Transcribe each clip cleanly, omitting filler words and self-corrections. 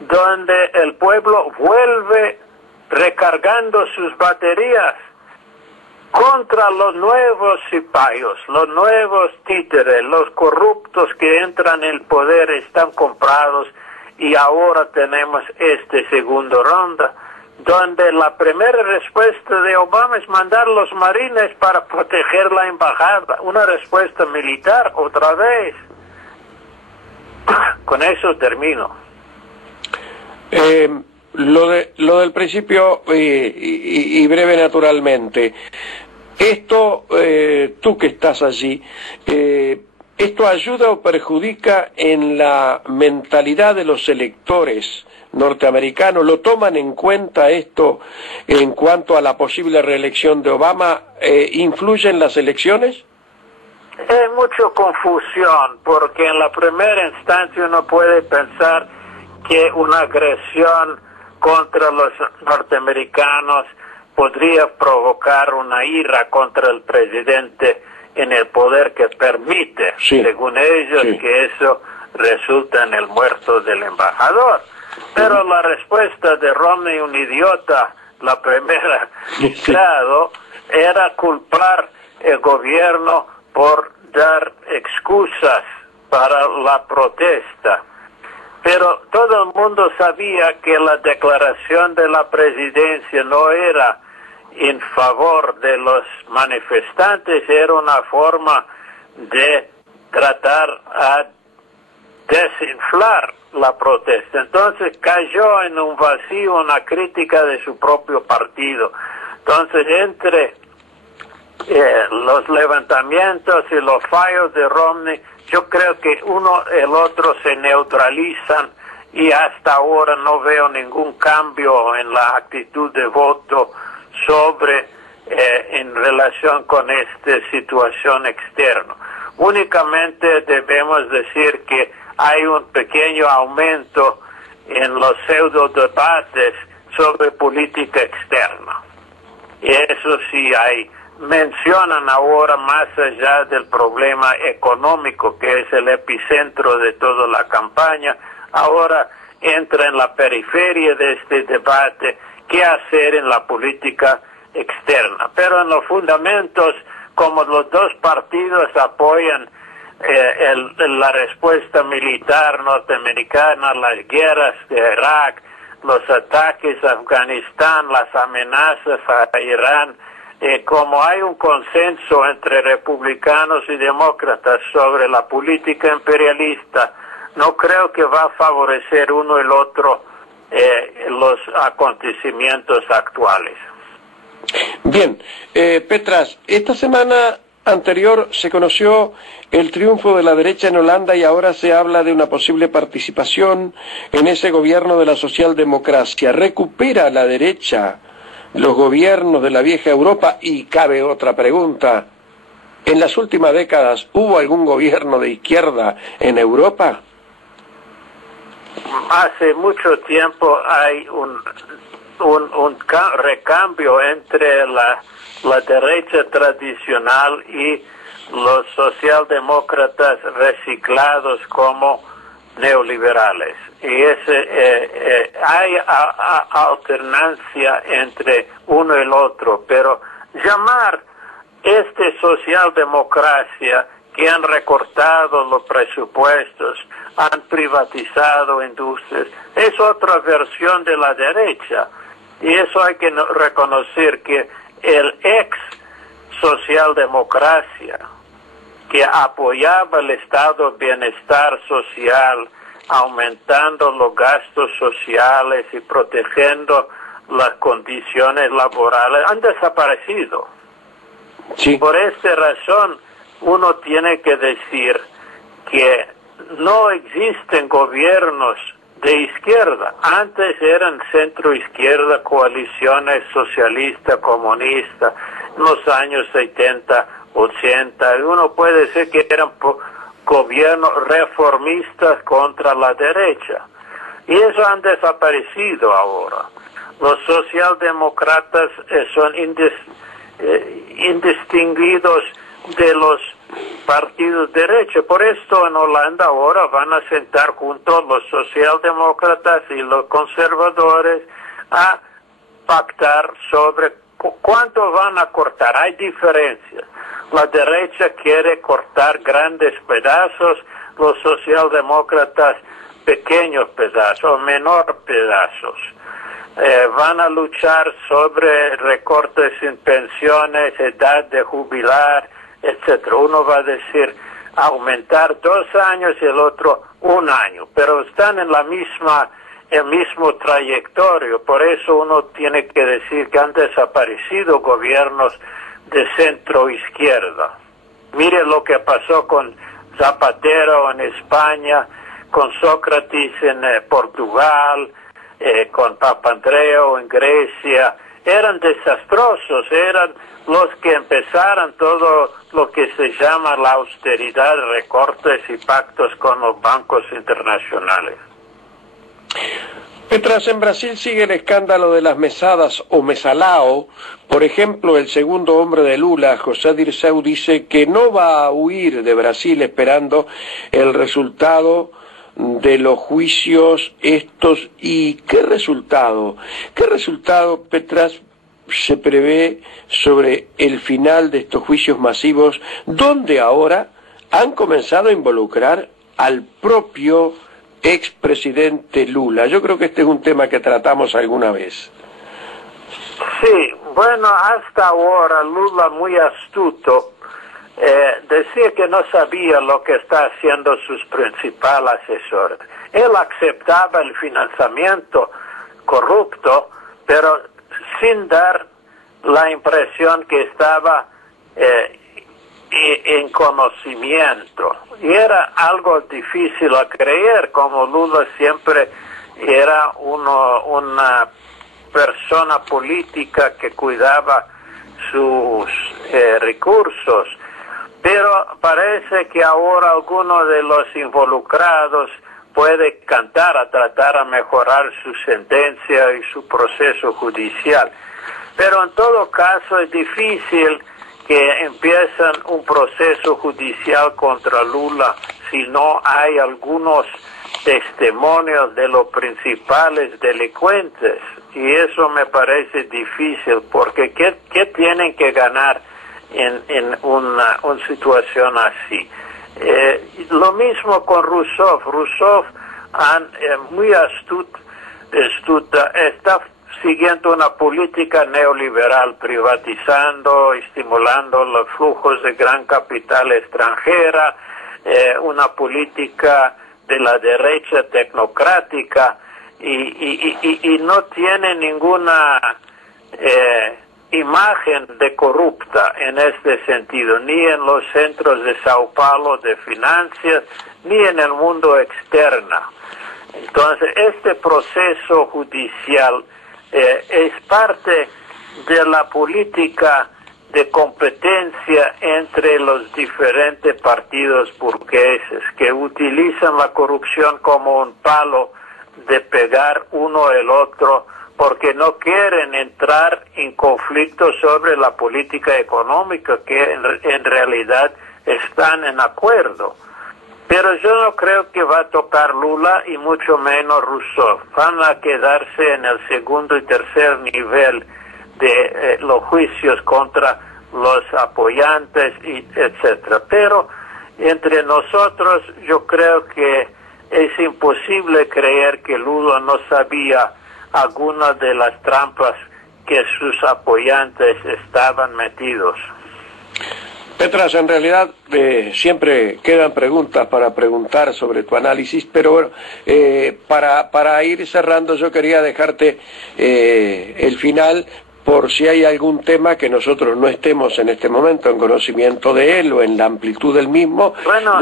donde el pueblo vuelve recargando sus baterías contra los nuevos cipayos, los nuevos títeres, los corruptos que entran en el poder, están comprados, y ahora tenemos este segundo ronda, donde la primera respuesta de Obama es mandar los marines para proteger la embajada, una respuesta militar otra vez. Con eso termino. Lo del principio y breve naturalmente. Esto, tú que estás allí, ¿esto ayuda o perjudica en la mentalidad de los electores norteamericanos? ¿Lo toman en cuenta esto en cuanto a la posible reelección de Obama? ¿Influye en las elecciones? Hay mucha confusión, porque en la primera instancia uno puede pensar que una agresión contra los norteamericanos podría provocar una ira contra el presidente en el poder, que permite, según ellos, que eso resulta en el muerto del embajador. Pero la respuesta de Romney, un idiota, la primera grado, era culpar el gobierno por dar excusas para la protesta. Pero todo el mundo sabía que la declaración de la presidencia no era en favor de los manifestantes, era una forma de tratar a desinflar la protesta. Entonces cayó en un vacío, una crítica de su propio partido. Entonces, entre los levantamientos y los fallos de Romney, yo creo que uno y el otro se neutralizan, y hasta ahora no veo ningún cambio en la actitud de voto sobre en relación con esta situación externa. Únicamente debemos decir que hay un pequeño aumento en los pseudo debates sobre política externa. Y eso sí hay. Mencionan ahora, más allá del problema económico, que es el epicentro de toda la campaña, ahora entra en la periferia de este debate qué hacer en la política externa. Pero en los fundamentos, como los dos partidos apoyan la respuesta militar norteamericana, las guerras de Irak, los ataques a Afganistán, las amenazas a Irán, como hay un consenso entre republicanos y demócratas sobre la política imperialista, no creo que va a favorecer uno el otro los acontecimientos actuales. Bien, Petras, esta semana anterior se conoció el triunfo de la derecha en Holanda, y ahora se habla de una posible participación en ese gobierno de la socialdemocracia. ¿Recupera la derecha los gobiernos de la vieja Europa? Y cabe otra pregunta: ¿en las últimas décadas hubo algún gobierno de izquierda en Europa? Hace mucho tiempo hay un recambio entre la derecha tradicional y los socialdemócratas reciclados como neoliberales. Y hay alternancia entre uno y el otro, pero llamar socialdemocracia, que han recortado los presupuestos, han privatizado industrias, es otra versión de la derecha. Y eso hay que reconocer, que el ex socialdemocracia, que apoyaba el estado de bienestar social, aumentando los gastos sociales y protegiendo las condiciones laborales, han desaparecido. Sí. Por esta razón, uno tiene que decir que no existen gobiernos de izquierda. Antes eran centro-izquierda, coaliciones socialista, comunista, en los años 70, 80, y uno puede decir que eran gobiernos reformistas contra la derecha. Y eso han desaparecido ahora. Los socialdemócratas son indistinguidos de los partidos de derecha. Por esto en Holanda ahora van a sentar juntos los socialdemócratas y los conservadores a pactar sobre cuánto van a cortar. Hay diferencias. La derecha quiere cortar grandes pedazos, los socialdemócratas pequeños pedazos, menor pedazos. Van a luchar sobre recortes en pensiones, edad de jubilar, etcétera. Uno va a decir aumentar 2 años y el otro 1 año, pero están en el mismo trayectorio. Por eso uno tiene que decir que han desaparecido gobiernos de centro izquierda. Mire lo que pasó con Zapatero en España, con Sócrates en Portugal, con Papandreou en Grecia. Eran desastrosos, eran los que empezaron todo lo que se llama la austeridad, recortes y pactos con los bancos internacionales. Petras, en Brasil sigue el escándalo de las mesadas o mesalao. Por ejemplo, el segundo hombre de Lula, José Dirceu, dice que no va a huir de Brasil esperando el resultado de los juicios estos. ¿Y qué resultado, Petras, se prevé sobre el final de estos juicios masivos, donde ahora han comenzado a involucrar al propio expresidente Lula? Yo creo que este es un tema que tratamos alguna vez. Sí, bueno, hasta ahora Lula, muy astuto, decía que no sabía lo que está haciendo sus principales asesores. Él aceptaba el financiamiento corrupto, pero sin dar la impresión que estaba en conocimiento. Y era algo difícil a creer, como Lula siempre era una persona política que cuidaba sus recursos. Pero parece que ahora alguno de los involucrados puede cantar a tratar a mejorar su sentencia y su proceso judicial. Pero en todo caso es difícil que empiecen un proceso judicial contra Lula si no hay algunos testimonios de los principales delincuentes. Y eso me parece difícil, porque ¿qué tienen que ganar en una situación así? Lo mismo con Rousseff. Rousseff, muy astuta, está siguiendo una política neoliberal, privatizando, estimulando los flujos de gran capital extranjera, una política de la derecha tecnocrática, y no tiene ninguna imagen de corrupta en este sentido, ni en los centros de Sao Paulo de finanzas, ni en el mundo externo. Entonces, este proceso judicial es parte de la política de competencia entre los diferentes partidos burgueses, que utilizan la corrupción como un palo de pegar uno al otro, porque no quieren entrar en conflicto sobre la política económica, que en realidad están en acuerdo. Pero yo no creo que va a tocar Lula y mucho menos Rousseff. Van a quedarse en el segundo y tercer nivel de los juicios contra los apoyantes, etcétera. Pero entre nosotros yo creo que es imposible creer que Lula no sabía algunas de las trampas que sus apoyantes estaban metidos. Petras, en realidad siempre quedan preguntas para preguntar sobre tu análisis, pero bueno, para ir cerrando yo quería dejarte el final por si hay algún tema que nosotros no estemos en este momento en conocimiento de él o en la amplitud del mismo,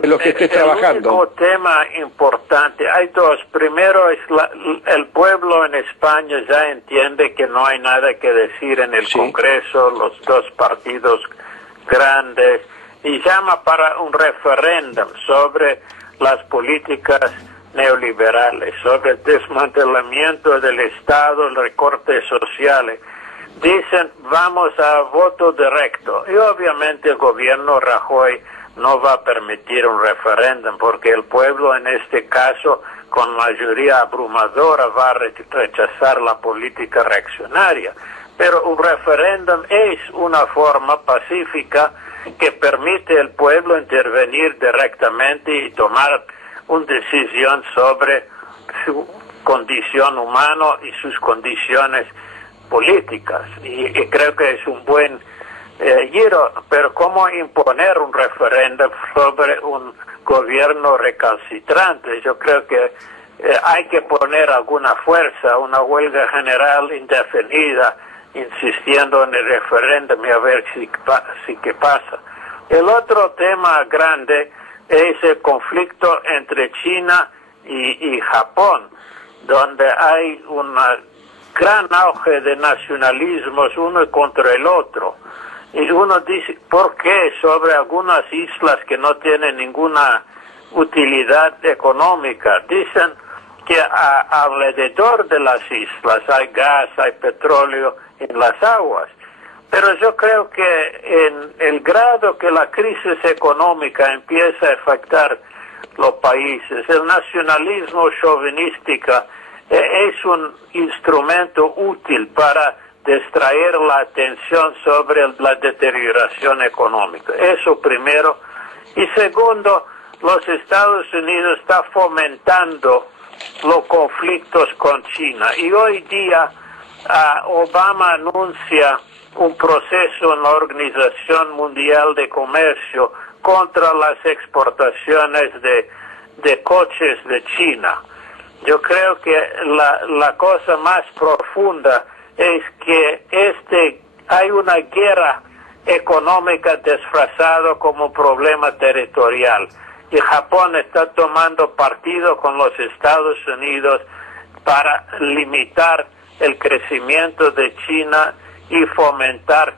de lo que estés trabajando. El único tema importante, hay dos. Primero, es el pueblo en España ya entiende que no hay nada que decir en el Congreso, los dos partidos grandes, y llama para un referéndum sobre las políticas neoliberales, sobre el desmantelamiento del Estado, el recorte sociales. Dicen, vamos a voto directo. Y obviamente el gobierno Rajoy no va a permitir un referéndum, porque el pueblo en este caso, con mayoría abrumadora, va a rechazar la política reaccionaria. Pero un referéndum es una forma pacífica que permite al pueblo intervenir directamente y tomar una decisión sobre su condición humana y sus condiciones políticas. Y creo que es un buen giro, pero ¿cómo imponer un referéndum sobre un gobierno recalcitrante? Yo creo que hay que poner alguna fuerza, una huelga general indefinida, insistiendo en el referéndum y a ver si qué pasa. El otro tema grande es el conflicto entre China y Japón, donde hay un gran auge de nacionalismos uno contra el otro. Y uno dice, ¿por qué sobre algunas islas que no tienen ninguna utilidad económica? Dicen que alrededor de las islas hay gas, hay petróleo en las aguas. Pero yo creo que en el grado que la crisis económica empieza a afectar los países, el nacionalismo chauvinístico es un instrumento útil para distraer la atención sobre la deterioración económica. Eso primero. Y segundo, los Estados Unidos están fomentando los conflictos con China. Y hoy día Obama anuncia un proceso en la Organización Mundial de Comercio contra las exportaciones de coches de China. Yo creo que la cosa más profunda es que hay una guerra económica disfrazada como problema territorial, y Japón está tomando partido con los Estados Unidos para limitar el crecimiento de China y fomentar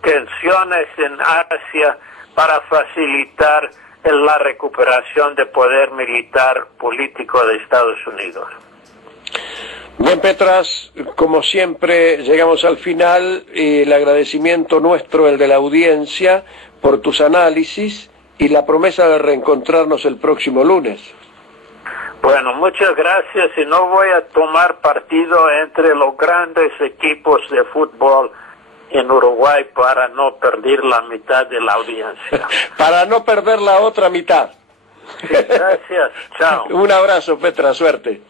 tensiones en Asia para facilitar la recuperación de poder militar político de Estados Unidos. Bien, Petras, como siempre llegamos al final, el agradecimiento nuestro, el de la audiencia, por tus análisis y la promesa de reencontrarnos el próximo lunes. Bueno, muchas gracias, y no voy a tomar partido entre los grandes equipos de fútbol en Uruguay para no perder la mitad de la audiencia. Para no perder la otra mitad. Sí, gracias, chao. Un abrazo, Petras, suerte.